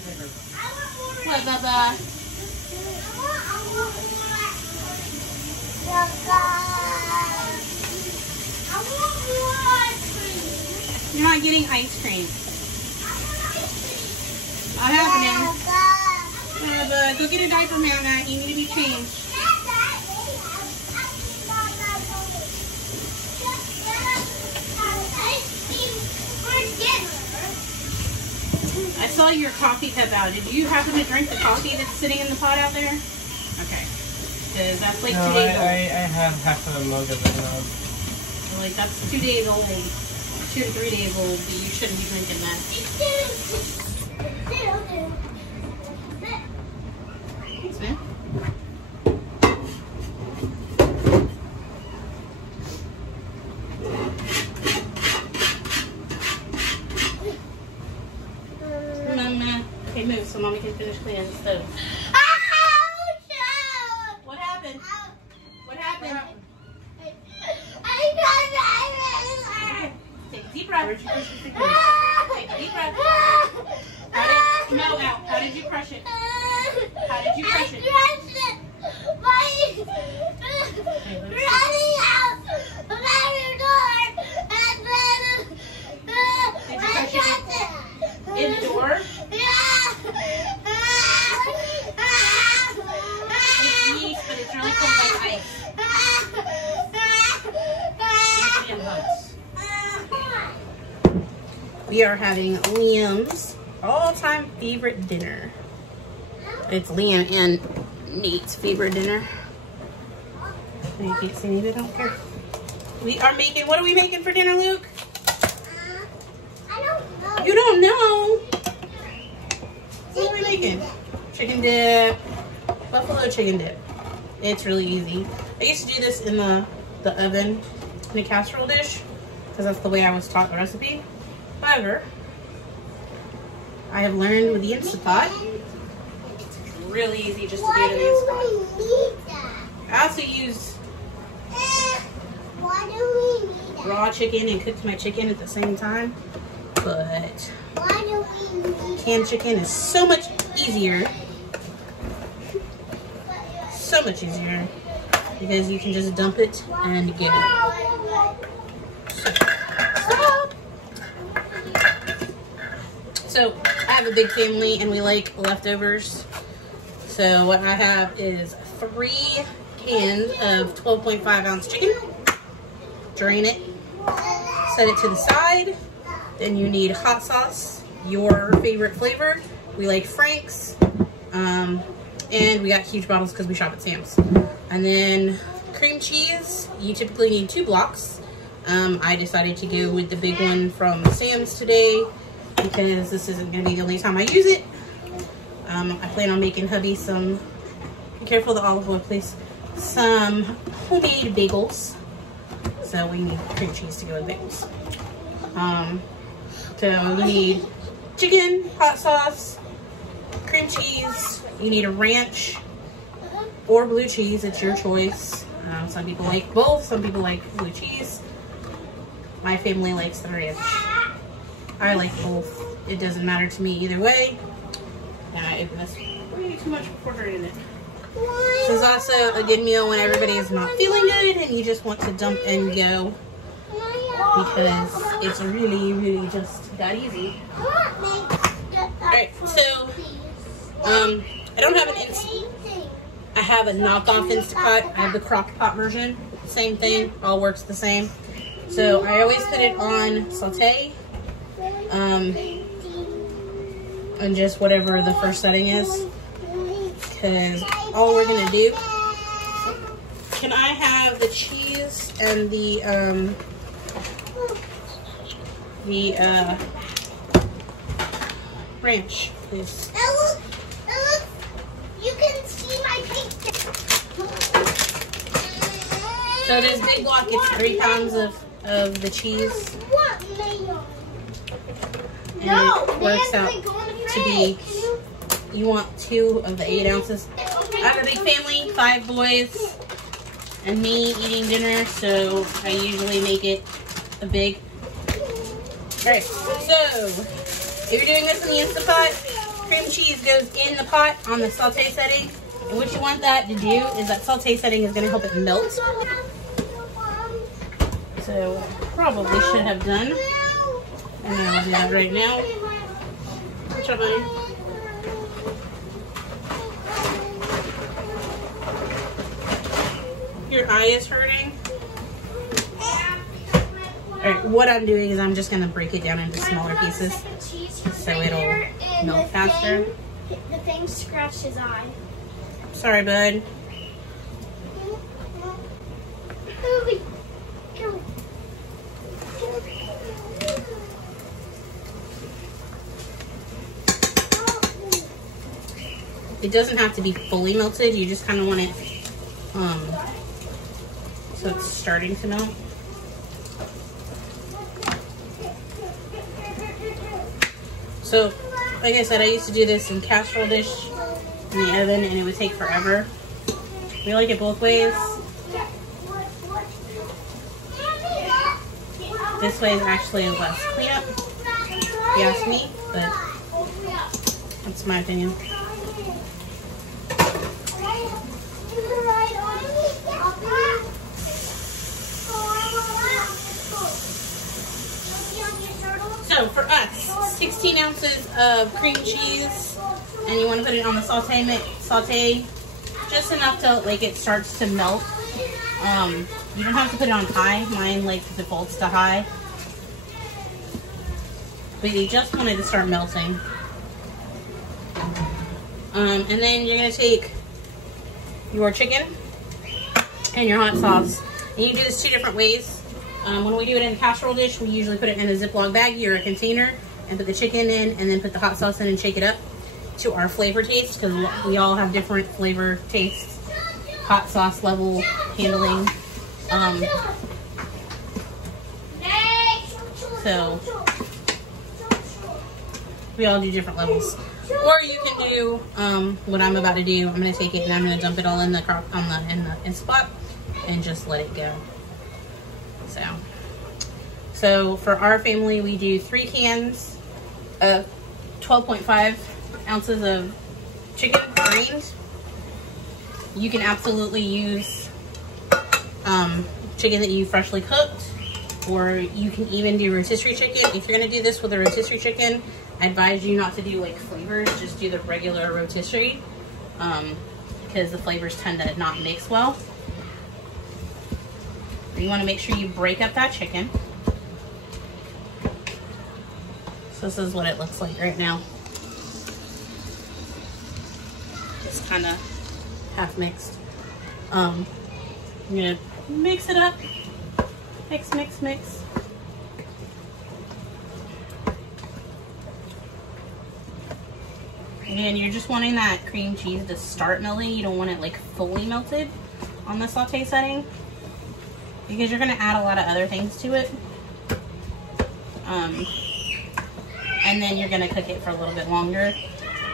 What, Bubba? You're not getting ice cream. Not happening. Bubba, go get a diaper, Mama. You need to be changed. I saw your coffee cup out. Did you happen to drink the coffee that's sitting in the pot out there? Okay. Because that's like 2 days old. I have half of a mug of it now. Like, that's 2 days old. 2 to 3 days old. But you shouldn't be drinking that. Thanks, man. Okay, move so Mommy can finish cleaning the stove. What happened? What happened? Take a deep breath. Take a deep breath. No, out. How did you crush it? How did you crush it? Running out of your door and then did you crush it in the door? We are having Liam's all-time favorite dinner. It's Liam and Nate's favorite dinner. You can't see me, but I don't care. We are making, what are we making for dinner, Luke? I don't know. You don't know? What are we making? Chicken dip, buffalo chicken dip. It's really easy. I used to do this in the oven in a casserole dish because that's the way I was taught the recipe. However, I have learned with the Instapot. It's really easy just to do it in the Instapot. I also use raw chicken and cooked my chicken at the same time, but canned chicken is so much easier. So much easier because you can just dump it and go. So I have a big family and we like leftovers. So what I have is 3 cans of 12.5 ounce chicken. Drain it, set it to the side. Then you need hot sauce, your favorite flavor. We like Frank's. And we got huge bottles because we shop at Sam's. And then cream cheese, you typically need 2 blocks. I decided to go with the big one from Sam's today because this isn't going to be the only time I use it. I plan on making hubby some, be careful of the olive oil please, some homemade bagels. So we need cream cheese to go with bagels. So we need chicken, hot sauce, cream cheese. You need a ranch or blue cheese. It's your choice. Some people like both. Some people like blue cheese. My family likes the ranch. I like both. It doesn't matter to me either way. That's way too much before hurting it. This is also a good meal when everybody is not feeling good and you just want to dump and go because it's really, really just that easy. Alright, so I don't have an I have a knockoff Instapot. I have the crock pot version. Same thing, all works the same. So I always put it on saute. And just whatever the first setting is. Because all we're gonna do. Can I have the cheese and the ranch, please? You can see my picture. So this big block gets 3 pounds of the cheese. And it works out to be, you want 2 of the 8 ounces. I have a big family, 5 boys, and me eating dinner, so I usually make it a big. Alright, so if you're doing this in the Instapot, cream cheese goes in the pot on the saute setting. And what you want that to do is that saute setting is going to help it melt. So probably should have done. And then I'll do that right now. Good job, buddy. Your eye is hurting. Alright, what I'm doing is I'm just going to break it down into smaller pieces so it'll melt faster. The thing scratched his eye. Sorry, bud. It doesn't have to be fully melted. You just kind of want it so it's starting to melt. So, like I said, I used to do this in casserole dish in the oven, and it would take forever. We like it both ways. This way is actually less cleanup, if you ask me, but that's my opinion. So for us, 16 ounces of cream cheese, and you want to put it on the saute just enough till like it starts to melt. You don't have to put it on high. Mine like defaults to high, but you just want it to start melting. And then you're gonna take your chicken and your hot sauce, and you can do this 2 different ways. When we do it in a casserole dish, we usually put it in a Ziploc baggie or a container and put the chicken in and then put the hot sauce in and shake it up to our flavor taste, because we all have different flavor tastes, hot sauce level handling. So we all do different levels. Or you can do what I'm about to do. I'm going to take it and I'm going to dump it all in the Instant Pot and just let it go. So for our family, we do 3 cans of 12.5 ounces of chicken drained. You can absolutely use chicken that you freshly cooked, or you can even do rotisserie chicken. If you're going to do this with a rotisserie chicken, I advise you not to do like flavors, just do the regular rotisserie, because the flavors tend to not mix well. You want to make sure you break up that chicken. So this is what it looks like right now. It's kind of half mixed. I'm gonna mix it up. Mix, mix, mix. And you're just wanting that cream cheese to start melting. You don't want it like fully melted on the saute setting, because you're going to add a lot of other things to it. And then you're going to cook it for a little bit longer.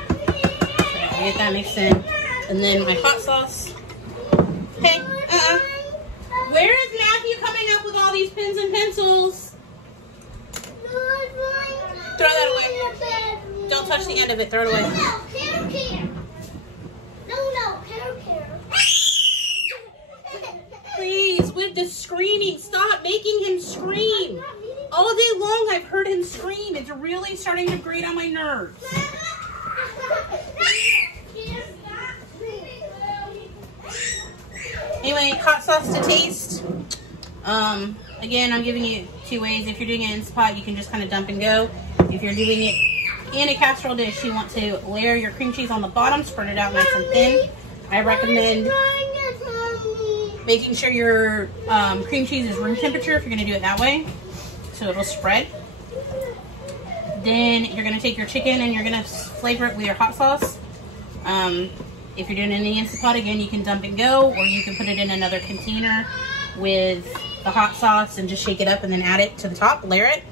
So get that mixed in. And then my hot sauce. Hey, where is Matthew coming up with all these pens and pencils? Throw that away. Don't touch the end of it. Throw it away. Please, with the screaming, stop making him scream. All day long I've heard him scream. It's really starting to grate on my nerves. Anyway, hot sauce to taste. Again, I'm giving you 2 ways. If you're doing it in Instant Pot, you can just kind of dump and go. If you're doing it in a casserole dish, you want to layer your cream cheese on the bottom, spread it out nice and thin. I recommend making sure your cream cheese is room temperature if you're going to do it that way, so it'll spread. Then you're going to take your chicken and you're going to flavor it with your hot sauce. If you're doing it in the Instant Pot, again, you can dump and go, or you can put it in another container with the hot sauce and just shake it up and then add it to the top, layer it.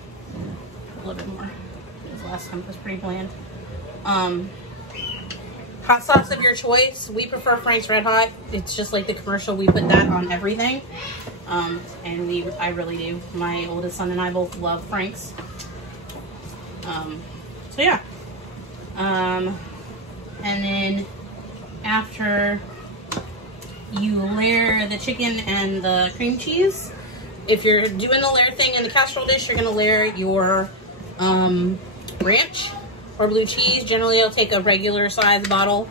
A little bit more, because last time it was pretty bland. Hot sauce of your choice. We prefer Frank's Red Hot. It's just like the commercial. We put that on everything. And I really do. My oldest son and I both love Frank's. So yeah. And then after you layer the chicken and the cream cheese, if you're doing the layer thing in the casserole dish, you're gonna layer your ranch or blue cheese. Generally, I'll take a regular size bottle.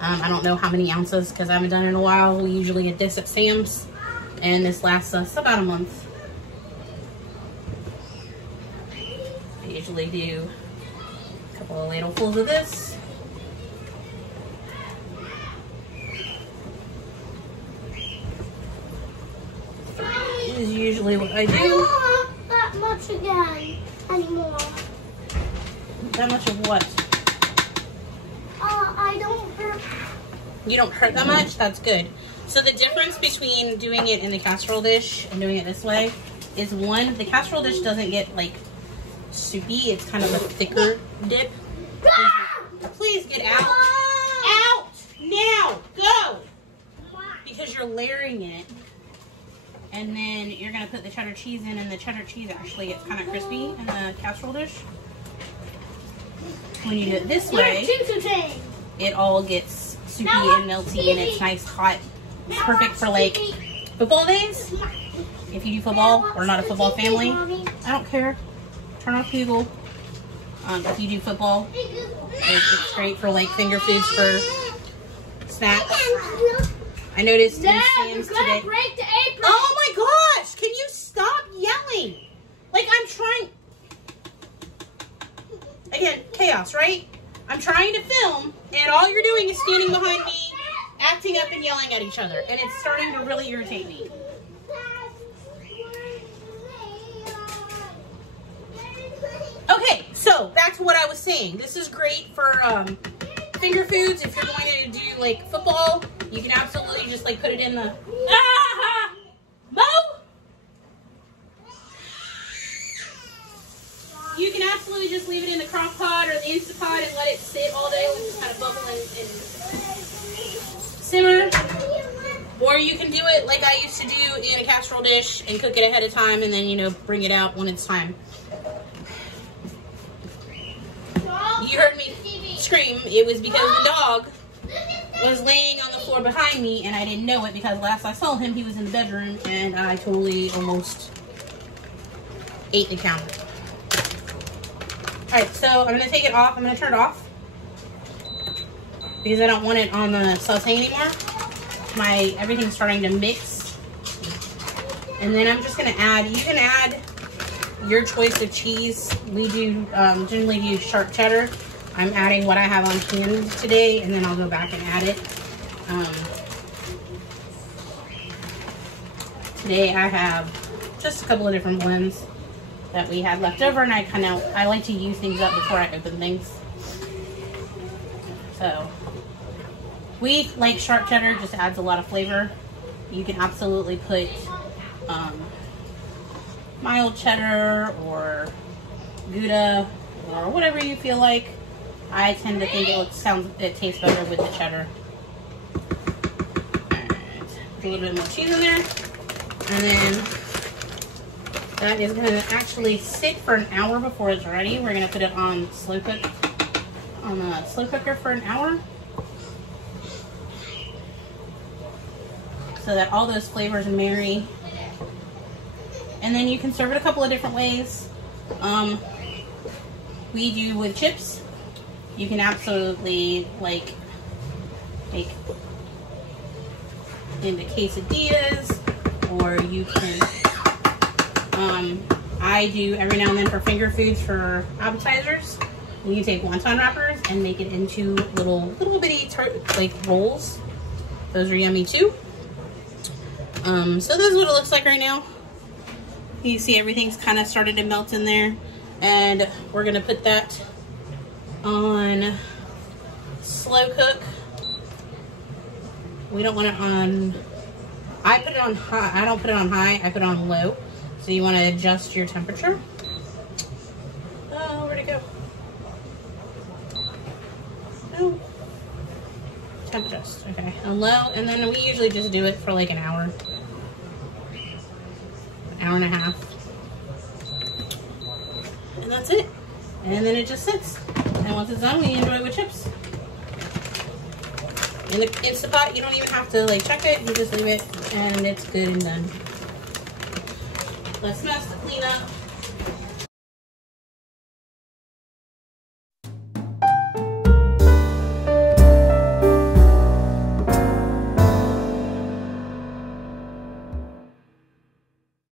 I don't know how many ounces because I haven't done it in a while. We usually get this at Sam's, and this lasts us about a month. I usually do a couple of ladlefuls of this. Is usually what I do. I don't have that much again anymore. That much of what? I don't hurt. You don't hurt that much? That's good. So the difference between doing it in the casserole dish and doing it this way is, one, the casserole dish doesn't get like soupy. It's kind of a thicker dip. Please get out. Out! Now! Go! Because you're layering it. And then you're gonna put the cheddar cheese in, and the cheddar cheese actually gets kind of crispy in the casserole dish. When you do it this way, it all gets soupy and melty, and it's nice, hot. It's perfect for like football days. If you do football or not a football family, I don't care. Turn off Google. If you do football, it's great for like finger foods for snacks. I noticed in Sam's today. Oh my gosh! Can you stop yelling? Like, I'm trying. Again, chaos, right? I'm trying to film, and all you're doing is standing behind me, acting up and yelling at each other, and it's starting to really irritate me. Okay, so back to what I was saying. This is great for finger foods. If you're going to do like football, you can absolutely just like put it in the Mo. You can absolutely just leave it in the crock pot or the Instapot and let it sit all day, just kind of bubble and simmer. Or you can do it like I used to do in a casserole dish and cook it ahead of time, and then, you know, bring it out when it's time. You heard me scream. It was because the dog was laying on the floor behind me, and I didn't know it because last I saw him, he was in the bedroom, and I totally almost ate the counter. Alright, so I'm going to take it off. I'm going to turn it off because I don't want it on the saute anymore. Everything's starting to mix. And then I'm just going to add, you can add your choice of cheese. We do generally use sharp cheddar. I'm adding what I have on hand today, and then I'll go back and add it. Today I have just a couple of different blends that we had left over, and I like to use things up before I open things. So we like sharp cheddar, just adds a lot of flavor. You can absolutely put mild cheddar or Gouda or whatever you feel like. I tend to think it tastes better with the cheddar. Alright, put a little bit more cheese in there, and then that is going to actually sit for an hour before it's ready. We're going to put it on slow cooker for an hour, so that all those flavors marry. And then you can serve it a couple of different ways. We do with chips. You can absolutely like make into quesadillas, or you can I do every now and then for finger foods, for appetizers. You can take wonton wrappers and make it into little bitty like rolls. Those are yummy too. So this is what it looks like right now. You see everything's kind of started to melt in there, and we're gonna put that on slow cook. We don't want it on, I put it on high. I don't put it on high, I put it on low. So you want to adjust your temperature. Oh, where'd it go? Oh, temp adjust. Okay, on low, and then we usually just do it for like an hour and a half, and that's it. And then it just sits. And once it's done, we enjoy it with chips. In the Instant Pot, you don't even have to like check it. You just leave it and it's good and done. Let's mess the cleanup.